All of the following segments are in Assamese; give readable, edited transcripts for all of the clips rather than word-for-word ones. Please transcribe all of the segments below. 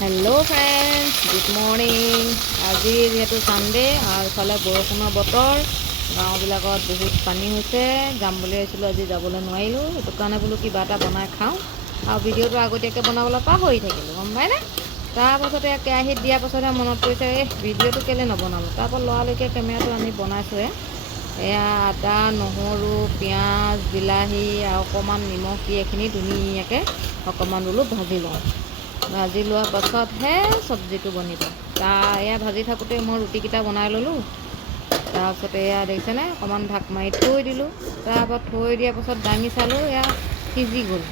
Hello' friends, good morning. আজি যিহেতু ছানডে আৰু ইফালে বৰষুণৰ বতৰ, গাঁওবিলাকত বহুত পানী হৈছে। যাম বুলি ভাবিছিলোঁ, আজি যাবলৈ নোৱাৰিলোঁ। সেইটো কাৰণে বোলো কিবা এটা বনাই খাওঁ, আৰু ভিডিঅ'টো আগতীয়াকৈ বনাবলৈ পাহৰি থাকিলোঁ, গম পায়নে? তাৰপাছতে কেৰাহীত দিয়াৰ পাছতহে মনত পৰিছে, ভিডিঅ'টো কেলৈ নবনালোঁ। তাৰপৰা লৰালৰিকৈ কেমেৰাটো আনি বনাইছোঁহে। এয়া আদা, নহৰু, পিঁয়াজ, বিলাহী আৰু অকণমান নিমখ দি এইখিনি ধুনীয়াকৈ অকণমান বোলো ভাজি লওঁ। ভাজি লোৱাৰ পাছতহে চব্জিটো বনিব। এয়া ভাজি থাকোঁতে মই ৰুটিকেইটা বনাই ল'লোঁ। তাৰপাছতে এয়া দেখিছেনে, অকণমান ঢাক মাৰি থৈ দিলোঁ। তাৰপৰা থৈ দিয়াৰ পাছত দাঙি চালোঁ, এয়া সিজি গ'ল।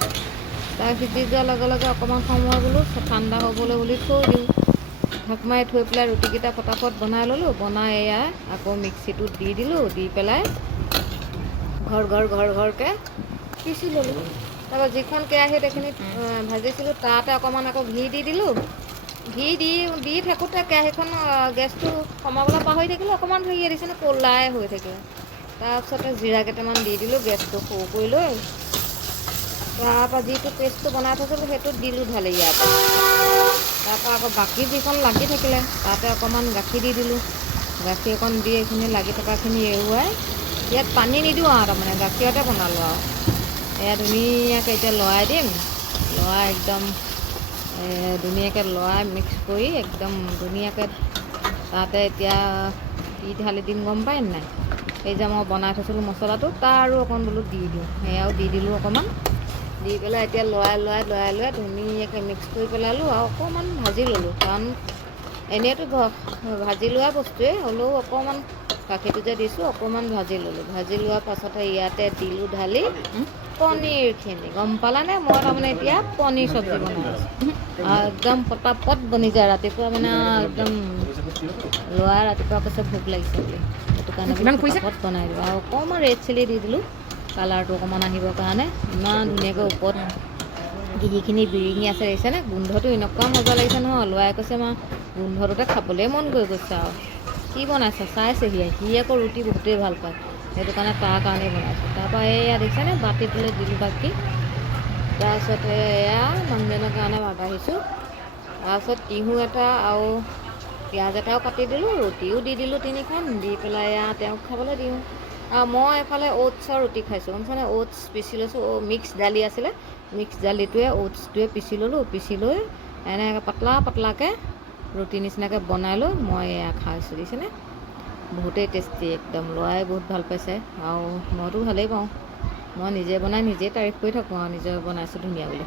সিজি যোৱাৰ লগে লগে অকণমান সময় বোলো ঠাণ্ডা হ'বলৈ বুলি থৈ দিওঁ। ঢাক মাৰি থৈ পেলাই ৰুটিকেইটা পটাপট বনাই ল'লোঁ। বনাই এয়া আকৌ মিক্সিটোত দি দিলোঁ, দি পেলাই ঘৰকৈ পিচি ল'লোঁ। তাৰপৰা যিখন কেৰাহীত এইখিনি ভাজিছিলোঁ, তাতে অকণমান আকৌ ঘি দি দিলোঁ। ঘি দি থাকোঁতে কেৰাহীখন গেছটো কমাবলৈ পাহৰি থাকিলোঁ। অকণমান হেৰি দিছে, ক'লাই হৈ থাকিলে। তাৰপিছতে জিৰা কেইটামান দি দিলোঁ, গেছটো সৰু কৰি লৈ। তাৰপৰা যিটো পেষ্টটো বনাই থৈছিলোঁ, সেইটোত দিলোঁ ঢালি ইয়াৰ পৰা। তাৰপৰা আকৌ বাকী যিখন লাগি থাকিলে, তাতে অকণমান গাখীৰ দি দিলোঁ। গাখীৰ অকণ দি এইখিনি লাগি থকাখিনি এৰুৱাই, ইয়াত পানী নিদিওঁ আৰু তাৰমানে গাখীৰতে বনালোঁ আৰু। এয়া ধুনীয়াকৈ এতিয়া লৰাই দিম। লৰাই একদম ধুনীয়াকৈ লৰাই মিক্স কৰি একদম ধুনীয়াকৈ তাতে এতিয়া কি ঢালি দিম গম পায় নাই? এই যে মই বনাই থৈছিলোঁ মছলাটো, তাৰ আৰু অকণ বোলো দি দিওঁ। সেয়াও দি দিলোঁ অকণমান। দি পেলাই এতিয়া লৰাই ধুনীয়াকৈ মিক্স কৰি পেলালোঁ আৰু অকণমান ভাজি ল'লোঁ। কাৰণ এনেইতো ভাজি লোৱা বস্তুৱেই হ'লেও অকণমান গাখীৰটো যে দিছোঁ, অকণমান ভাজি ল'লোঁ। ভাজি লোৱাৰ পাছতে ইয়াতে দিলোঁ ঢালি পনীৰখিনি। গম পালানে? মই তাৰমানে এতিয়া পনীৰ চব্জি বনাই আছোঁ। একদম পটাপট বনি যায়। ৰাতিপুৱা মানে একদম ল'ৰাই ৰাতিপুৱা কৈছে ভোক লাগিছে বুলি, সেইটো কাৰণে পটাপট বনাই দিওঁ। আৰু অকণমান ৰেড চিলি দি দিলোঁ, কালাৰটো অকণমান আহিবৰ কাৰণে। ইমান ধুনীয়াকৈ ওপৰত ঘিখিনি বিৰিঙি আছে, দেখিছেনে? গোন্ধটো এনেকুৱা মজা লাগিছে নহয়। ল'ৰাই কৈছে মা, গোন্ধটোতে খাবলৈ মন গৈ গৈছে আৰু। কি বনাইছে চাইছেহি। সি আকৌ ৰুটি বহুতেই ভাল পায়, সেইটো কাৰণে তাৰ কাৰণেই বনাইছোঁ। তাৰপৰা এয়া দেখিছেনে, বাতিটোলৈ দিলোঁ বাকী। তাৰপিছতে এয়া মানুহজনৰ কাৰণে বাঢ়িছোঁ। তাৰপিছত টিহু এটা আৰু পিঁয়াজ এটাও কাটি দিলোঁ, ৰুটিও দি দিলোঁ 3খন। দি পেলাই এয়া তেওঁক খাবলৈ দিওঁ। মই এফালে অ'টছৰ ৰুটি খাইছোঁ, গম পাইছানে? অ'টছ পিচি লৈছোঁ। মিক্স দালি আছিলে, মিক্স দালিটোৱে অ'টছটোৱে পিচি ল'লোঁ। পিচি লৈ এনেকৈ পাতলাকৈ ৰুটি নিচিনাকৈ বনাই লৈ মই এয়া খাইছোঁ, দেখিছেনে? বহুতেই টেষ্টি একদম। ল'ৰাই বহুত ভাল পাইছে আৰু মইতো ভালেই পাওঁ। মই নিজে বনাই নিজেই তাৰিফ কৰি থাকোঁ আৰু নিজে বনাইছোঁ ধুনীয়া বুলি।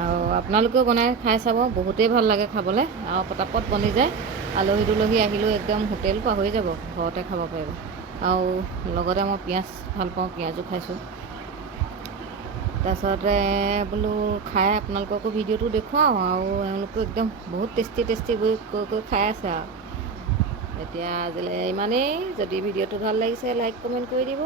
আৰু আপোনালোকেও বনাই খাই চাব, বহুতেই ভাল লাগে খাবলৈ আৰু পটাপট বনি যায়। আলহী দুলহী আহিলেও একদম হোটেল পাহৰি যাব, ঘৰতে খাব পাৰিব। আৰু লগতে মই পিঁয়াজ ভাল পাওঁ, পিঁয়াজো খাইছোঁ। তাৰপিছতে বোলো খাই আপোনালোককো ভিডিঅ'টো দেখুৱাওঁ, আৰু এওঁলোকো একদম বহুত টেষ্টি কৈ খাই আছে আৰু। এতিয়া আজিলৈ ইমানেই। যদি ভিডিঅ'টো ভাল লাগিছে লাইক কমেণ্ট কৰি দিব।